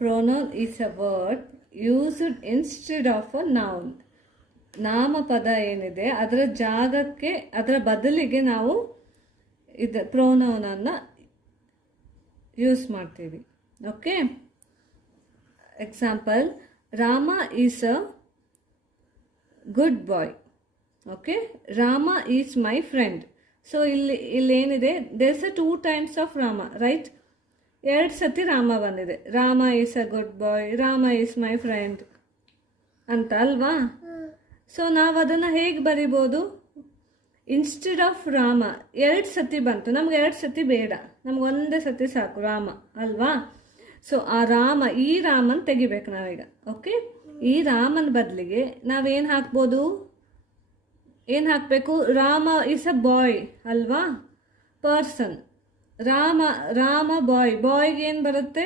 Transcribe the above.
Pronoun is a word used instead of a noun. ನಾಮಪದ ಏನಿದೆ ಅದರ ಜಾಗಕ್ಕೆ, ಅದರ ಬದಲಿಗೆ ನಾವು ಪ್ರೊನೌನನ್ನು ಯೂಸ್ ಮಾಡ್ತೀವಿ. Okay, example, Rama is a good boy. Okay, Rama is my friend. So ಇಲ್ಲಿ ಏನಿದೆ, there's a 2 times of Rama, right? 2 ಸತಿ ರಾಮ ಬಂದಿದೆ. Rama is a good boy, Rama is my friend ಅಂತ ಅಲ್ವಾ? ಸೊ ನಾವು ಅದನ್ನು ಹೇಗೆ ಬರಿಬೋದು? ಇನ್ಸ್ಟೆಡ್ ಆಫ್ ರಾಮ 2 ಸತಿ ಬಂತು, ನಮ್ಗೆ 2 ಸತಿ ಬೇಡ, ನಮ್ಗೆ 1 ಸತಿ ಸಾಕು ರಾಮ ಅಲ್ವಾ? ಸೊ ಆ ರಾಮ, ಈ ರಾಮನ್ ತೆಗಿಬೇಕು ನಾವೀಗ. ಓಕೆ, ಈ ರಾಮನ್ ಬದಲಿಗೆ ನಾವೇನು ಹಾಕ್ಬೋದು? ಏನು ಹಾಕಬೇಕು? ರಾಮ ಈಸ್ ಅ ಬಾಯ್ ಅಲ್ವಾ? ಪರ್ಸನ್. ರಾಮ ಬಾಯ್, ಬಾಯ್ಗೆ ಏನು ಬರುತ್ತೆ?